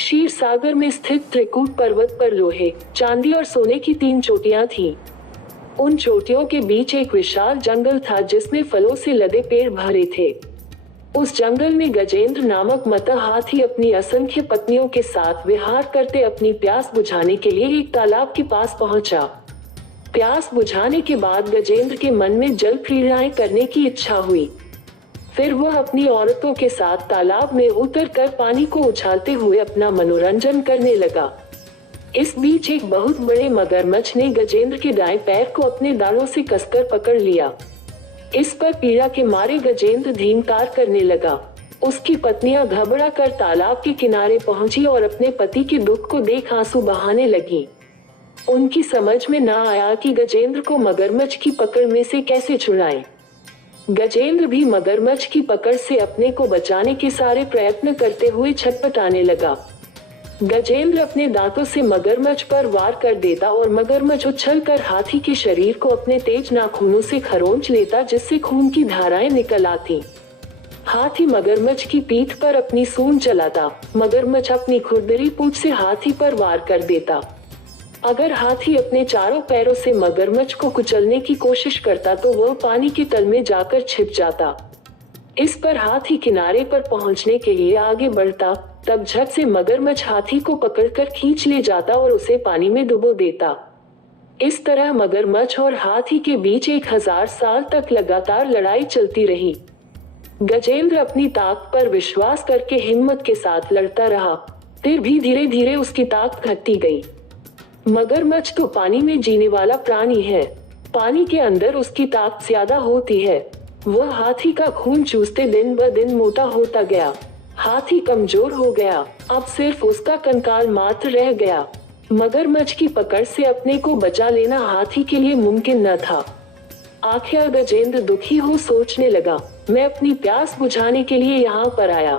क्षीर सागर में स्थित त्रिकूट पर्वत पर लोहे, चांदी और सोने की 3 चोटियां थीं। उन चोटियों के बीच एक विशाल जंगल था जिसमें फलों से लदे पेड़ भरे थे। उस जंगल में गजेंद्र नामक मता हाथी अपनी असंख्य पत्नियों के साथ विहार करते अपनी प्यास बुझाने के लिए एक तालाब के पास पहुंचा। प्यास बुझाने के बाद गजेंद्र के मन में जल क्रीड़ाएं करने की इच्छा हुई। फिर वह अपनी औरतों के साथ तालाब में उतरकर पानी को उछालते हुए अपना मनोरंजन करने लगा। इस बीच एक बहुत बड़े मगरमच्छ ने गजेंद्र के दाएं पैर को अपने दांतों से कसकर पकड़ लिया। इस पर पीड़ा के मारे गजेंद्र धीमकार करने लगा। उसकी पत्नियां घबरा कर तालाब के किनारे पहुंची और अपने पति के दुख को देख आंसू बहाने लगी। उनकी समझ में न आया कि गजेंद्र को मगरमच्छ की पकड़ में से कैसे छुड़ाएं। गजेंद्र भी मगरमच्छ की पकड़ से अपने को बचाने के सारे प्रयत्न करते हुए छटपटाने लगा। गजेंद्र अपने दांतों से मगरमच्छ पर वार कर देता और मगरमच्छ उछलकर हाथी के शरीर को अपने तेज नाखूनों से खरोंच लेता, जिससे खून की धाराएं निकल आती। हाथी मगरमच्छ की पीठ पर अपनी सूंड चलाता। मगरमच्छ अपनी खुरदरी पूंछ से हाथी पर वार कर देता। अगर हाथी अपने चारों पैरों से मगरमच्छ को कुचलने की कोशिश करता तो वह पानी के तल में जाकर छिप जाता। इस पर हाथी किनारे पर पहुंचने के लिए आगे बढ़ता, तब झट से मगरमच्छ हाथी को पकड़कर खींच ले जाता और उसे पानी में डुबो देता। इस तरह मगरमच्छ और हाथी के बीच 1000 साल तक लगातार लड़ाई चलती रही। गजेंद्र अपनी ताकत पर विश्वास करके हिम्मत के साथ लड़ता रहा। फिर भी धीरे धीरे उसकी ताकत घटती गई। मगरमच्छ तो पानी में जीने वाला प्राणी है। पानी के अंदर उसकी ताकत ज्यादा होती है। वह हाथी का खून चूसते दिन ब दिन मोटा होता गया। हाथी कमजोर हो गया। अब सिर्फ उसका कंकाल मात्र रह गया। मगरमच्छ की पकड़ से अपने को बचा लेना हाथी के लिए मुमकिन न था। आखिर गजेंद्र दुखी हो सोचने लगा, मैं अपनी प्यास बुझाने के लिए यहाँ पर आया।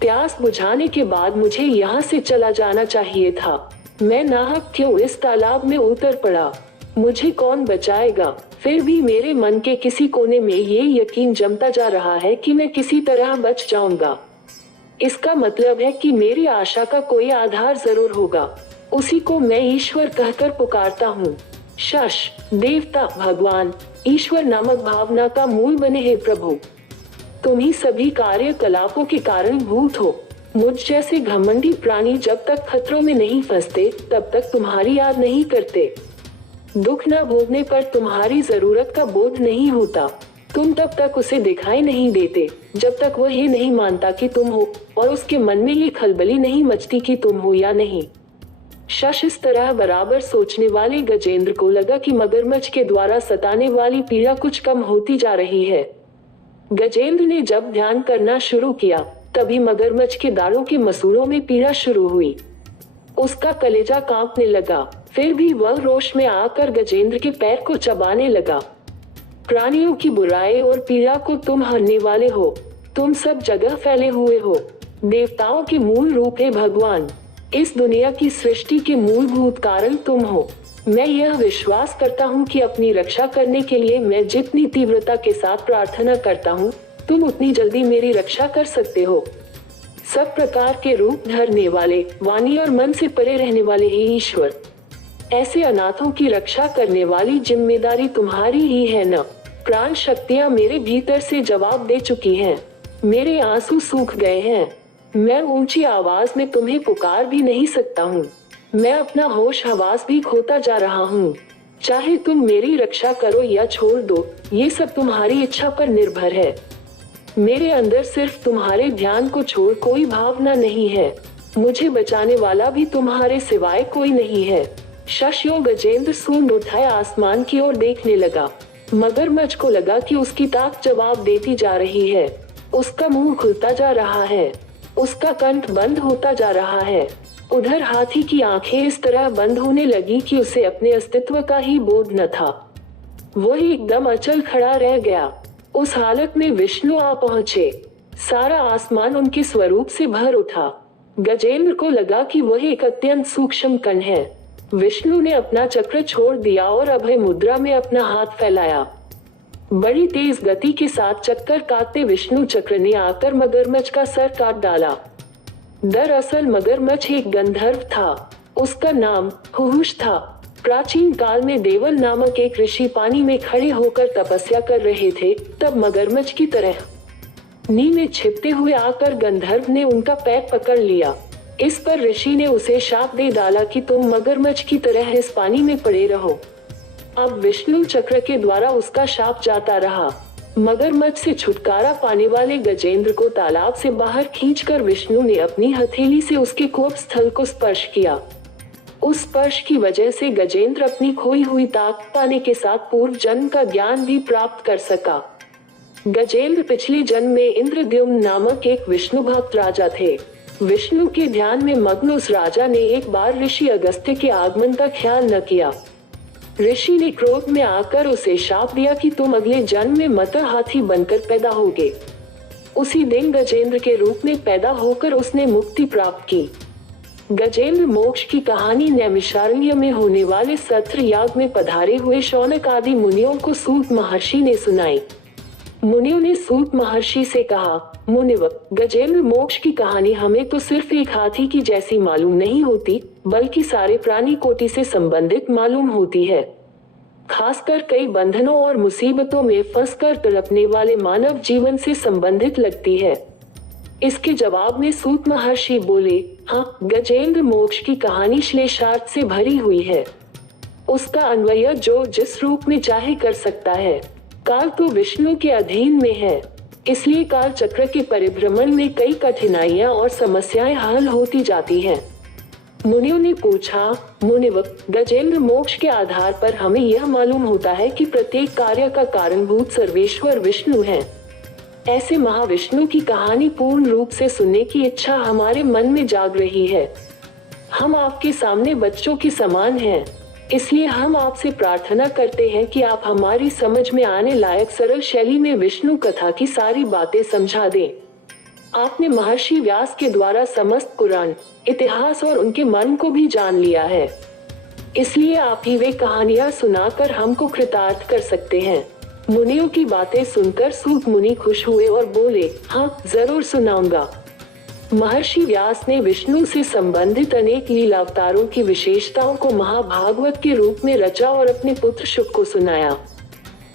प्यास बुझाने के बाद मुझे यहाँ से चला जाना चाहिए था। मैं नाहक क्यों इस तालाब में उतर पड़ा? मुझे कौन बचाएगा? फिर भी मेरे मन के किसी कोने में ये यकीन जमता जा रहा है कि मैं किसी तरह बच जाऊंगा। इसका मतलब है कि मेरी आशा का कोई आधार जरूर होगा। उसी को मैं ईश्वर कहकर पुकारता हूँ। शश, देवता, भगवान, ईश्वर नामक भावना का मूल बने हे प्रभु। तुम ही सभी कार्यकलापों के कारण भूत हो। मुझ जैसे घमंडी प्राणी जब तक खतरों में नहीं फंसते तब तक तुम्हारी याद नहीं करते। दुख न भोगने पर तुम्हारी जरूरत का बोध नहीं होता। तुम तब तक उसे दिखाई नहीं देते जब तक वह ये नहीं मानता कि तुम हो और उसके मन में ये खलबली नहीं मचती कि तुम हो या नहीं। शश इस तरह बराबर सोचने वाले गजेंद्र को लगा कि मगरमच्छ के द्वारा सताने वाली पीड़ा कुछ कम होती जा रही है। गजेंद्र ने जब ध्यान करना शुरू किया तभी मगरमच्छ के दाढ़ों के मसूड़ों में पीड़ा शुरू हुई। उसका कलेजा कांपने लगा। फिर भी वह रोष में आकर गजेंद्र के पैर को चबाने लगा। प्राणियों की बुराई और पीड़ा को तुम हरने वाले हो। तुम सब जगह फैले हुए हो। देवताओं के मूल रूप है भगवान। इस दुनिया की सृष्टि के मूलभूत कारण तुम हो। मैं यह विश्वास करता हूँ कि अपनी रक्षा करने के लिए मैं जितनी तीव्रता के साथ प्रार्थना करता हूँ, तुम उतनी जल्दी मेरी रक्षा कर सकते हो। सब प्रकार के रूप धरने वाले, वाणी और मन से परे रहने वाले हे ईश्वर, ऐसे अनाथों की रक्षा करने वाली जिम्मेदारी तुम्हारी ही है न। प्राण शक्तियाँ मेरे भीतर से जवाब दे चुकी हैं। मेरे आंसू सूख गए हैं। मैं ऊंची आवाज में तुम्हें पुकार भी नहीं सकता हूँ। मैं अपना होश हवास भी खोता जा रहा हूँ। चाहे तुम मेरी रक्षा करो या छोड़ दो, ये सब तुम्हारी इच्छा पर निर्भर है। मेरे अंदर सिर्फ तुम्हारे ध्यान को छोड़ कोई भावना नहीं है। मुझे बचाने वाला भी तुम्हारे सिवाय कोई नहीं है। शशयो गजेंद्र सूंड उठाए आसमान की ओर देखने लगा। मगरमच्छ को लगा कि उसकी ताक जवाब देती जा रही है। उसका मुंह खुलता जा रहा है। उसका कंठ बंद होता जा रहा है। उधर हाथी की आंखें इस तरह बंद होने लगी कि उसे अपने अस्तित्व का ही बोध न था। वह एकदम अचल खड़ा रह गया। उस हालत में विष्णु आ पहुंचे। सारा आसमान उनके स्वरूप से भर उठा। गजेंद्र को लगा कि वह एक अत्यंत सूक्ष्म कण है। विष्णु ने अपना चक्र छोड़ दिया और अभय मुद्रा में अपना हाथ फैलाया। बड़ी तेज गति के साथ चक्कर काटते विष्णु चक्र ने आकर मगरमच्छ का सर काट डाला। दरअसल मगरमच्छ एक गंधर्व था। उसका नाम हुहुश था। प्राचीन काल में देवल नामक एक ऋषि पानी में खड़े होकर तपस्या कर रहे थे। तब मगरमच्छ की तरह नी में छिपते हुए आकर गंधर्व ने उनका पैर पकड़ लिया। इस पर ऋषि ने उसे शाप दे डाला कि तुम मगरमच्छ की तरह इस पानी में पड़े रहो। अब विष्णु चक्र के द्वारा उसका शाप जाता रहा। मगरमच्छ से छुटकारा पाने वाले गजेंद्र को तालाब से बाहर खींचकर विष्णु ने अपनी हथेली से उसके कोप स्थल को स्पर्श किया। उस स्पर्श की वजह से गजेंद्र अपनी खोई हुई ताकत पाने के साथ पूर्व जन्म का ज्ञान भी प्राप्त कर सका। गजेंद्र पिछले जन्म में इंद्रद्युम्न नामक एक विष्णु भक्त राजा थे। विष्णु के ध्यान में मग्न उस राजा ने एक बार ऋषि अगस्त्य के आगमन का ख्याल न किया। ऋषि ने क्रोध में आकर उसे शाप दिया कि तुम अगले जन्म में मतर हाथी बनकर पैदा होगे। उसी दिन गजेंद्र के रूप में पैदा होकर उसने मुक्ति प्राप्त की। गजेंद्र मोक्ष की कहानी नैमिषारण्य में होने वाले सत्र याग में पधारे हुए शौनक आदि मुनियों को सूत महर्षि ने सुनाई। मुनियों ने सूत महर्षि से कहा, मुनिव, गजेंद्र मोक्ष की कहानी हमें तो सिर्फ एक हाथी की जैसी मालूम नहीं होती, बल्कि सारे प्राणी कोटि से संबंधित मालूम होती है। खासकर कई बंधनों और मुसीबतों में फंसकर तड़पने वाले मानव जीवन से संबंधित लगती है। इसके जवाब में सूत महर्षि बोले, हाँ, गजेंद्र मोक्ष की कहानी श्लेषार्थ से भरी हुई है। उसका अन्वय जो जिस रूप में चाहे कर सकता है। काल तो विष्णु के अधीन में है, इसलिए काल चक्र के परिभ्रमण में कई कठिनाइयां और समस्याएं हल होती जाती हैं। मुनियों ने पूछा, मुनिव, गजेंद्र मोक्ष के आधार पर हमें यह मालूम होता है कि प्रत्येक कार्य का कारणभूत सर्वेश्वर विष्णु है। ऐसे महाविष्णु की कहानी पूर्ण रूप से सुनने की इच्छा हमारे मन में जाग रही है। हम आपके सामने बच्चों के समान हैं, इसलिए हम आपसे प्रार्थना करते हैं कि आप हमारी समझ में आने लायक सरल शैली में विष्णु कथा की सारी बातें समझा दें। आपने महर्षि व्यास के द्वारा समस्त पुराण, इतिहास और उनके मन को भी जान लिया है, इसलिए आप ही वे कहानियां सुनाकर हमको कृतार्थ कर सकते हैं। मुनियों की बातें सुनकर सूत मुनि खुश हुए और बोले, हाँ, जरूर सुनाऊंगा। महर्षि व्यास ने विष्णु से संबंधित अनेक लीला अवतारों की विशेषताओं को महाभागवत के रूप में रचा और अपने पुत्र शुक को सुनाया।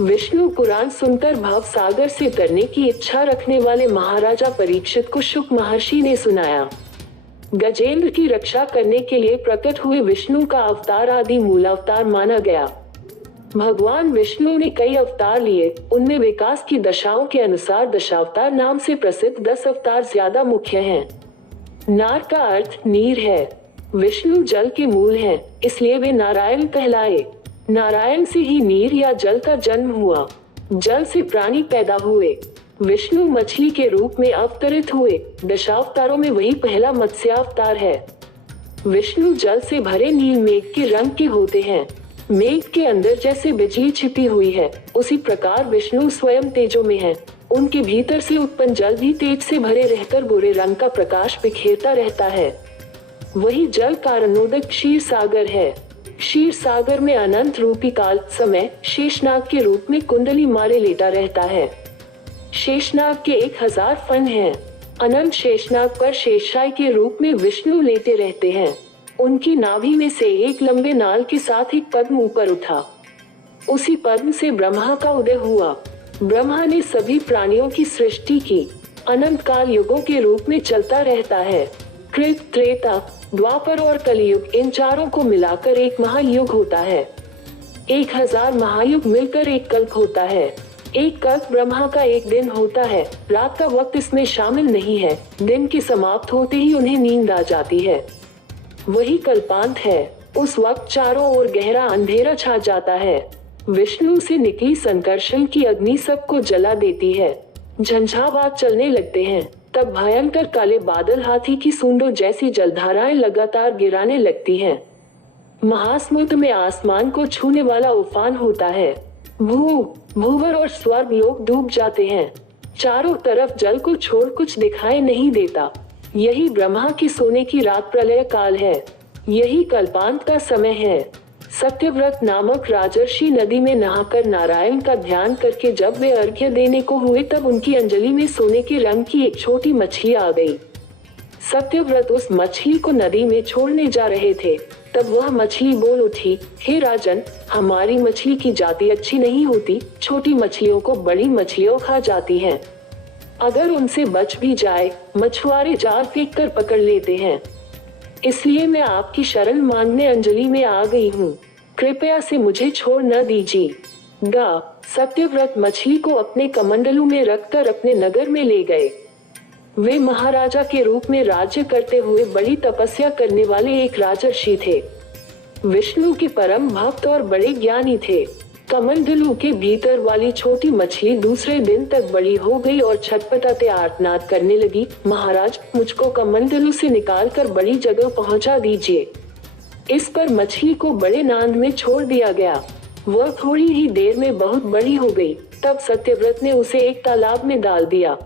विष्णु पुराण सुनकर भव सागर से तरने की इच्छा रखने वाले महाराजा परीक्षित को शुक महर्षि ने सुनाया। गजेंद्र की रक्षा करने के लिए प्रकट हुए विष्णु का अवतार आदि मूल अवतार माना गया। भगवान विष्णु ने कई अवतार लिए, उनमें विकास की दशाओं के अनुसार दशावतार नाम से प्रसिद्ध 10 अवतार ज्यादा मुख्य हैं। नार का अर्थ नीर है। विष्णु जल के मूल हैं, इसलिए वे नारायण कहलाए। नारायण से ही नीर या जल का जन्म हुआ। जल से प्राणी पैदा हुए। विष्णु मछली के रूप में अवतरित हुए। दशावतारों में वही पहला मत्स्यावतार है। विष्णु जल से भरे नील मेघ के रंग के होते हैं। मेघ के अंदर जैसे बिजली छिपी हुई है, उसी प्रकार विष्णु स्वयं तेजो में है। उनके भीतर से उत्पन्न जल भी तेज से भरे रहकर बुरे रंग का प्रकाश बिखेरता रहता है। वही जल कारणोदक क्षीर सागर है। क्षीर सागर में अनंत रूपी काल समय शेषनाग के रूप में कुंडली मारे लेटा रहता है। शेषनाग के 1000 फन हैं। अनंत शेषनाग पर शेषाय के रूप में विष्णु लेटे रहते हैं। उनकी नाभि में से एक लंबे नाल के साथ एक पद्म ऊपर उठा। उसी पद्म से ब्रह्मा का उदय हुआ। ब्रह्मा ने सभी प्राणियों की सृष्टि की। अनंत काल युगों के रूप में चलता रहता है। कृत, त्रेता, द्वापर और कलियुग, इन चारों को मिलाकर एक महायुग होता है। 1000 महायुग मिलकर एक कल्प होता है। एक कल्प ब्रह्मा का एक दिन होता है। रात का वक्त इसमें शामिल नहीं है। दिन के समाप्त होते ही उन्हें नींद आ जाती है। वही कल्पांत है। उस वक्त चारों ओर गहरा अंधेरा छा जाता है। विष्णु से निकली संकर्षण की अग्नि सबको जला देती है। झंझावात चलने लगते हैं। तब भयंकर काले बादल हाथी की सूंडों जैसी जलधाराएं लगातार गिराने लगती हैं। महासमुद्र में आसमान को छूने वाला उफान होता है। भूवर और स्वर्ग लोग डूब जाते हैं। चारों तरफ जल को छोड़ कुछ दिखाई नहीं देता। यही ब्रह्मा की सोने की रात प्रलय काल है। यही कल्पांत का समय है। सत्यव्रत नामक राजर्षि नदी में नहाकर नारायण का ध्यान करके जब वे अर्घ्य देने को हुए, तब उनकी अंजलि में सोने के रंग की एक छोटी मछली आ गई। सत्यव्रत उस मछली को नदी में छोड़ने जा रहे थे, तब वह मछली बोल उठी, हे राजन, हमारी मछली की जाति अच्छी नहीं होती, छोटी मछलियों को बड़ी मछलियां खा जाती हैं। अगर उनसे बच भी जाए, मछुआरे जाल फेंक कर पकड़ लेते हैं। इसलिए मैं आपकी शरण मांगने अंजलि में आ गई हूँ, कृपया से मुझे छोड़ न दीजिए। सत्यव्रत मछली को अपने कमंडलू में रखकर अपने नगर में ले गए। वे महाराजा के रूप में राज्य करते हुए बड़ी तपस्या करने वाले एक राजर्षि थे। विष्णु के परम भक्त और बड़े ज्ञानी थे। कमंडलू के भीतर वाली छोटी मछली दूसरे दिन तक बड़ी हो गई और छटपटाते आर्तनाद करने लगी, महाराज, मुझको कमंडलू से निकालकर बड़ी जगह पहुंचा दीजिए। इस पर मछली को बड़े नांद में छोड़ दिया गया। वह थोड़ी ही देर में बहुत बड़ी हो गई। तब सत्यव्रत ने उसे एक तालाब में डाल दिया।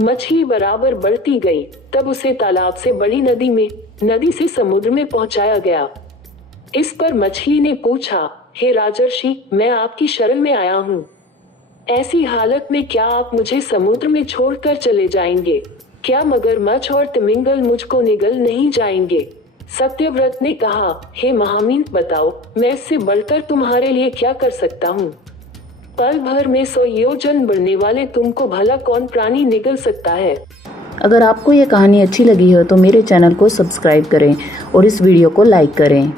मछली बराबर बढ़ती गई। तब उसे तालाब से बड़ी नदी से समुद्र में पहुंचाया गया। इस पर मछली ने पूछा, हे राजर्षि, मैं आपकी शरण में आया हूँ। ऐसी हालत में क्या आप मुझे समुद्र में छोड़कर चले जाएंगे? क्या मगरमच्छ और तिमिंगल मुझको निगल नहीं जाएंगे? सत्यव्रत ने कहा, हे महामीन, बताओ, मैं इससे बढ़कर तुम्हारे लिए क्या कर सकता हूँ? पल भर में 100 योजन बढ़ने वाले तुमको भला कौन प्राणी निगल सकता है? अगर आपको ये कहानी अच्छी लगी हो तो मेरे चैनल को सब्सक्राइब करें और इस वीडियो को लाइक करें।